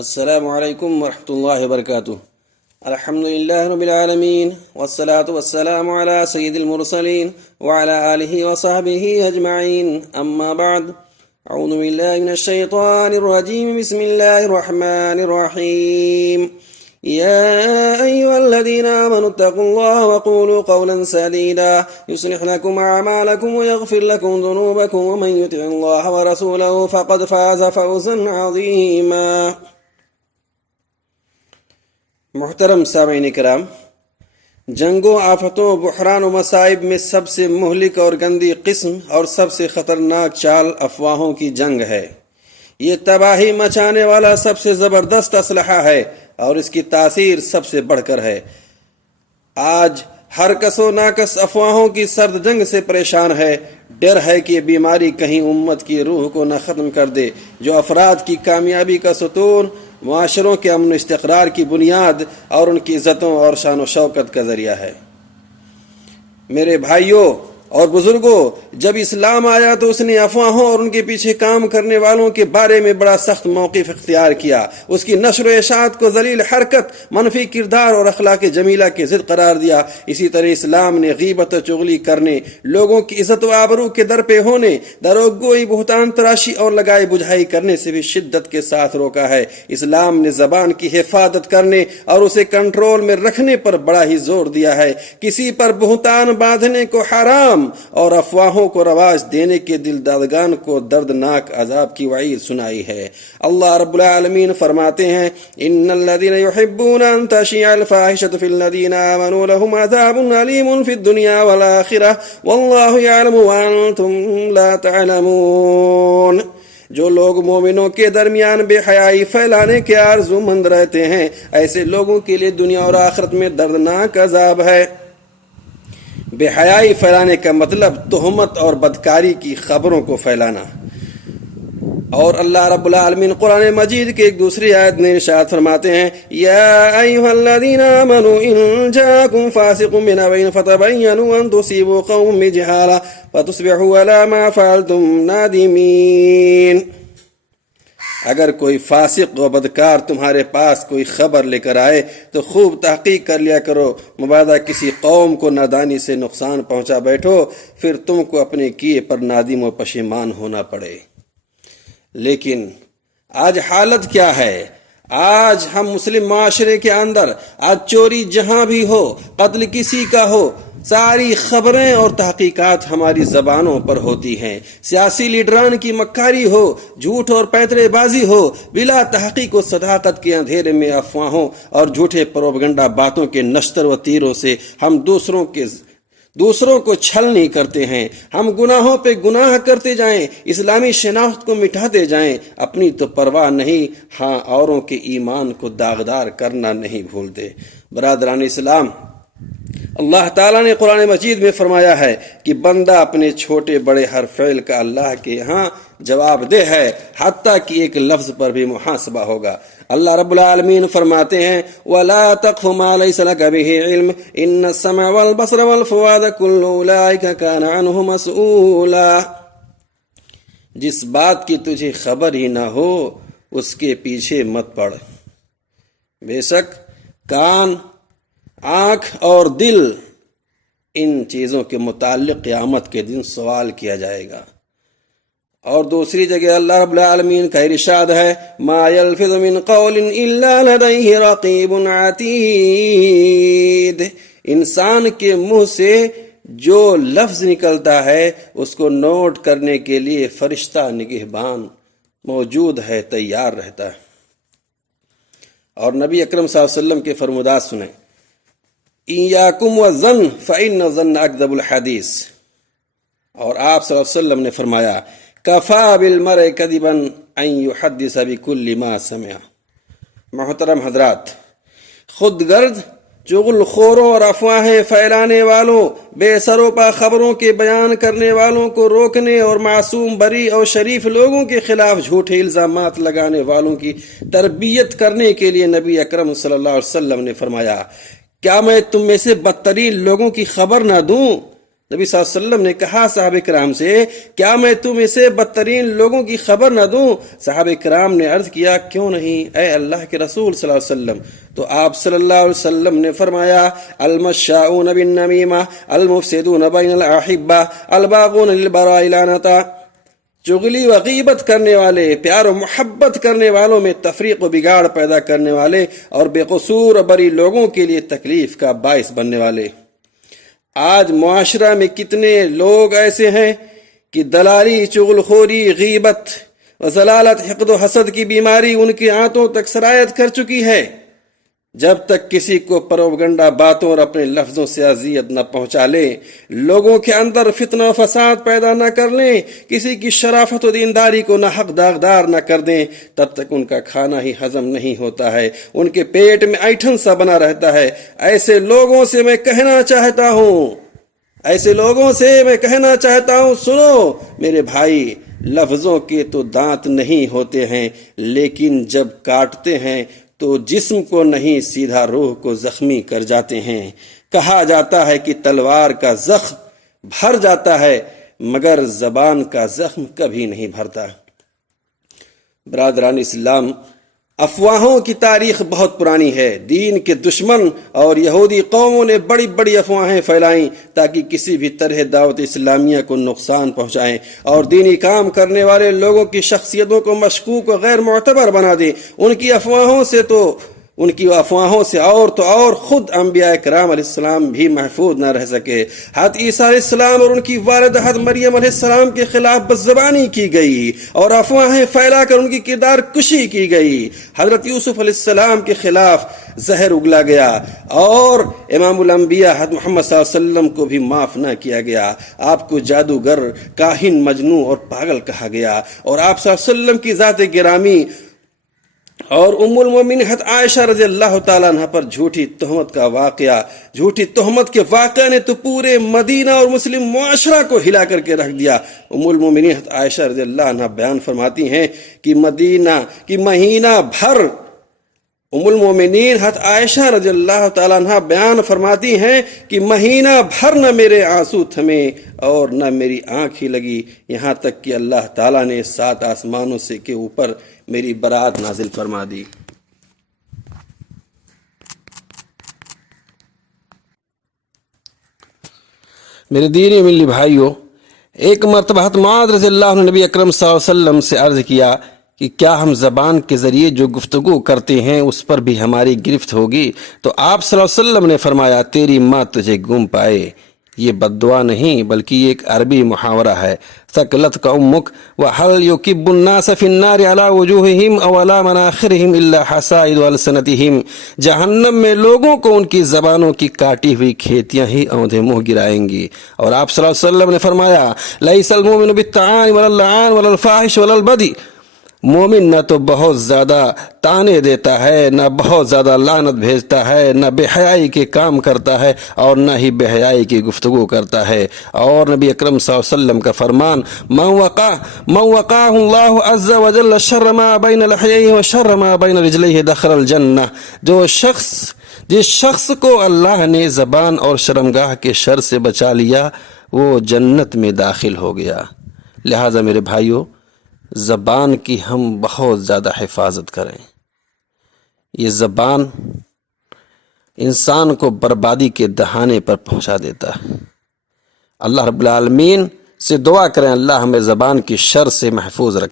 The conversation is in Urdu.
السلام علیکم ورحمۃ اللہ وبرکاتہ۔ الحمد للہ رب العالمین والصلاة والسلام علی سید المرسلین وعلی آلہ وصحبہ اجمعین، اما بعد، اعوذ باللہ من الشیطان الرجیم، بسم اللہ الرحمن الرحیم۔ يا أيها الذين آمنوا اتقوا الله وقولوا قولا سديدا يصلح لكم أعمالكم ويغفر لكم ذنوبكم ومن يطع الله ورسوله فقد فاز فوزا عظيما۔ محترم سامعین کرام، جنگوں، آفتوں، بحران و مصائب میں سب سے مہلک اور گندی قسم اور سب سے خطرناک چال افواہوں کی جنگ ہے۔ یہ تباہی مچانے والا سب سے زبردست اسلحہ ہے اور اس کی تاثیر سب سے بڑھ کر ہے۔ آج ہر کس و ناکس افواہوں کی سرد جنگ سے پریشان ہے۔ ڈر ہے کہ یہ بیماری کہیں امت کی روح کو نہ ختم کر دے، جو افراد کی کامیابی کا ستون، معاشروں کے امن و استقرار کی بنیاد اور ان کی عزتوں اور شان و شوکت کا ذریعہ ہے۔ میرے بھائیوں اور بزرگوں، جب اسلام آیا تو اس نے افواہوں اور ان کے پیچھے کام کرنے والوں کے بارے میں بڑا سخت موقف اختیار کیا۔ اس کی نشر و اشاعت کو ذلیل حرکت، منفی کردار اور اخلاق جمیلہ کی ضد قرار دیا۔ اسی طرح اسلام نے غیبت و چغلی کرنے، لوگوں کی عزت و آبرو کے در پہ ہونے، دروغ گوئی، بہتان تراشی اور لگائی بجھائی کرنے سے بھی شدت کے ساتھ روکا ہے۔ اسلام نے زبان کی حفاظت کرنے اور اسے کنٹرول میں رکھنے پر بڑا ہی زور دیا ہے۔ کسی پر بہتان باندھنے کو حرام اور افواہوں کو رواج دینے کے دل دادگان کو دردناک عذاب کی وعید سنائی ہے۔ اللہ رب العالمین فرماتے ہیں، ان الذين يحبون ان تشيع الفاحشة في الذين آمنوا لهم عذاب أليم في الدنيا والآخرة والله يعلم وأنتم لا تعلمون۔ جو لوگ مومنوں کے درمیان بے حیائی پھیلانے کے آرزو مند رہتے ہیں، ایسے لوگوں کے لیے دنیا اور آخرت میں دردناک عذاب ہے۔ بے حیائی پھیلانے کا مطلب تہمت اور بدکاری کی خبروں کو پھیلانا۔ اور اللہ رب العالمین قرآن مجید کے ایک دوسری آیت میں ارشاد فرماتے ہیں، یا ایھا الذین آمنوا ان جاءکم فاسق بنبأ فتبینوا ان تصیبوا قوما بجہالہ فتصبحوا علی ما فعلتم نادمین۔ اگر کوئی فاسق و بدکار تمہارے پاس کوئی خبر لے کر آئے تو خوب تحقیق کر لیا کرو، مبادا کسی قوم کو نادانی سے نقصان پہنچا بیٹھو، پھر تم کو اپنے کیے پر نادم و پشیمان ہونا پڑے۔ لیکن آج حالت کیا ہے؟ آج ہم مسلم معاشرے کے اندر آج چوری جہاں بھی ہو، قتل کسی کا ہو، ساری خبریں اور تحقیقات ہماری زبانوں پر ہوتی ہیں۔ سیاسی لیڈران کی مکاری ہو، جھوٹ اور پیترے بازی ہو، بلا تحقیق و صداقت کے اندھیرے میں افواہوں اور جھوٹے پروپیگنڈا باتوں کے نشتر و تیروں سے ہم دوسروں کو چھلنی کرتے ہیں۔ ہم گناہوں پہ گناہ کرتے جائیں، اسلامی شناخت کو مٹاتے جائیں، اپنی تو پرواہ نہیں، ہاں اوروں کے ایمان کو داغدار کرنا نہیں بھولتے۔ برادران اسلام، اللہ تعالیٰ نے قرآن مجید میں فرمایا ہے کہ بندہ اپنے چھوٹے بڑے ہر فعل کا اللہ کے ہاں جواب دہ ہے، حتیٰ کہ ایک لفظ پر بھی محاسبہ ہوگا۔ اللہ رب العالمین فرماتے ہیں، وَلَا تَقْفُ مَا لَيْسَ لَكَ بِهِ عِلْمٌ إِنَّ السَّمْعَ وَالْبَصَرَ وَالْفُؤَادَ كُلُّ أُولَئِكَ كَانَ عَنْهُ مَسْئُولًا۔ جس بات کی تجھے خبر ہی نہ ہو اس کے پیچھے مت پڑ، بے شک کان، آنکھ اور دل، ان چیزوں کے متعلق قیامت کے دن سوال کیا جائے گا۔ اور دوسری جگہ اللہ رب العالمین کا ارشاد ہے، ما یلفظ من قول الا لدیہ رقیب عتید۔ انسان کے منہ سے جو لفظ نکلتا ہے اس کو نوٹ کرنے کے لیے فرشتہ نگہبان موجود ہے، تیار رہتا ہے۔ اور نبی اکرم صلی اللہ علیہ وسلم کے فرمودات سنیں، ایاکم والظن فإن الظن اکذب الحدیث۔ اور آپ صلی اللہ علیہ وسلم نے فرمایا، کفا بالمرء کذبا ان یحدث بکل ما سمع۔ محترم حضرات، خود گرد، چغل خوروں اور افواہیں پھیلانے والوں، بے سروپا خبروں کے بیان کرنے والوں کو روکنے اور معصوم بری اور شریف لوگوں کے خلاف جھوٹے الزامات لگانے والوں کی تربیت کرنے کے لیے نبی اکرم صلی اللہ علیہ وسلم نے فرمایا، کیا میں تم میں سے بدترین لوگوں کی خبر نہ دوں؟ نبی صلی اللہ علیہ وسلم نے کہا صحابہ کرام سے، کیا میں تم سے بدترین لوگوں کی خبر نہ دوں؟ صحابہ کرام نے عرض کیا، کیوں نہیں اے اللہ کے رسول صلی اللہ علیہ وسلم؟ تو آپ صلی اللہ علیہ وسلم نے فرمایا، المشاؤون بالنمیمہ، المفسدون بین الاحبہ، الباغون للبراء لعنتا، چغلی و غیبت کرنے والے، پیار و محبت کرنے والوں میں تفریق و بگاڑ پیدا کرنے والے، اور بے قصور و بری لوگوں کے لیے تکلیف کا باعث بننے والے۔ آج معاشرہ میں کتنے لوگ ایسے ہیں کہ دلالی، چغل خوری، غیبت و ضلالت، حقد و حسد کی بیماری ان کی آنتوں تک سرایت کر چکی ہے۔ جب تک کسی کو پروپگنڈا باتوں اور اپنے لفظوں سے اذیت نہ پہنچا لیں، لوگوں کے اندر فتنہ و فساد پیدا نہ کر لیں، کسی کی شرافت و دینداری کو نہ حق داغدار نہ کر دیں، تب تک ان کا کھانا ہی ہضم نہیں ہوتا ہے، ان کے پیٹ میں ایٹھن سا بنا رہتا ہے۔ ایسے لوگوں سے میں کہنا چاہتا ہوں، سنو میرے بھائی، لفظوں کے تو دانت نہیں ہوتے ہیں، لیکن جب کاٹتے ہیں تو جسم کو نہیں، سیدھا روح کو زخمی کر جاتے ہیں۔ کہا جاتا ہے کہ تلوار کا زخم بھر جاتا ہے، مگر زبان کا زخم کبھی نہیں بھرتا۔ برادران اسلام، افواہوں کی تاریخ بہت پرانی ہے۔ دین کے دشمن اور یہودی قوموں نے بڑی بڑی افواہیں پھیلائیں تاکہ کسی بھی طرح دعوت اسلامیہ کو نقصان پہنچائیں اور دینی کام کرنے والے لوگوں کی شخصیتوں کو مشکوک و غیر معتبر بنا دیں۔ ان کی افواہوں سے اور خود انبیاء کرام علیہ السلام بھی محفوظ نہ رہ سکے۔ حضرت عیسیٰ علیہ السلام اور ان کی والدہ حضرت مریم علیہ السلام کے خلاف بدزبانی کی گئی اور افواہیں پھیلا کر ان کی کردار کشی کی گئی۔ حضرت یوسف علیہ السلام کے خلاف زہر اگلا گیا اور امام الانبیاء حضرت محمد صلی اللہ علیہ وسلم کو بھی معاف نہ کیا گیا۔ آپ کو جادوگر، کاہن، مجنون اور پاگل کہا گیا، اور آپ صلی اللہ علیہ وسلم کی ذات گرامی اور ام المومنین حضرت عائشہ رضی اللہ تعالیٰ عنہ پر جھوٹی تہمت کے واقعہ نے تو پورے مدینہ اور مسلم معاشرہ کو ہلا کر کے رکھ دیا۔ ام المومنین حضرت عائشہ رضی اللہ عنہ بیان فرماتی ہیں کہ مہینہ بھر نہ میرے آنسو تھمے اور نہ میری آنکھ ہی لگی، یہاں تک کہ اللہ تعالیٰ نے 7 آسمانوں سے کے اوپر میری برات نازل فرما دی۔ میرے دینی ملی بھائیوں، ایک مرتبہ حضرت معاذ رضی اللہ عنہ نبی اکرم صلی اللہ علیہ وسلم سے عرض کیا کہ کیا ہم زبان کے ذریعے جو گفتگو کرتے ہیں اس پر بھی ہماری گرفت ہوگی؟ تو آپ صلی اللہ علیہ وسلم نے فرمایا، تیری ماں تجھے گم پائے۔ یہ بد دعا نہیں بلکہ یہ ایک عربی محاورہ ہے۔ ثقلتک امک وحل یکب الناس فی النار علی وجوہہم او علی مناخرہم الا حصائد السنتہم۔ جہنم میں لوگوں کو ان کی زبانوں کی کاٹی ہوئی کھیتیاں ہی اوندھے منہ گرائیں گی۔ اور آپ صلی اللہ علیہ وسلم نے فرمایا، لیس المؤمن بالطعان ولا اللعان ولا الفاحش ولا البذی۔ مومن نہ تو بہت زیادہ تانے دیتا ہے، نہ بہت زیادہ لعنت بھیجتا ہے، نہ بے حیائی کے کام کرتا ہے اور نہ ہی بے حیائی کی گفتگو کرتا ہے۔ اور نبی اکرم صلی اللہ علیہ وسلم کا فرمان، من وقاه اللہ عز وجل شر ما بین لحیہ و شر ما بین رجلیہ دخل الجنہ۔ جس شخص کو اللہ نے زبان اور شرمگاہ کے شر سے بچا لیا، وہ جنت میں داخل ہو گیا۔ لہٰذا میرے بھائیوں، زبان کی ہم بہت زیادہ حفاظت کریں۔ یہ زبان انسان کو بربادی کے دہانے پر پہنچا دیتا ہے۔ اللہ رب العالمین سے دعا کریں، اللہ ہمیں زبان کی شر سے محفوظ رکھے۔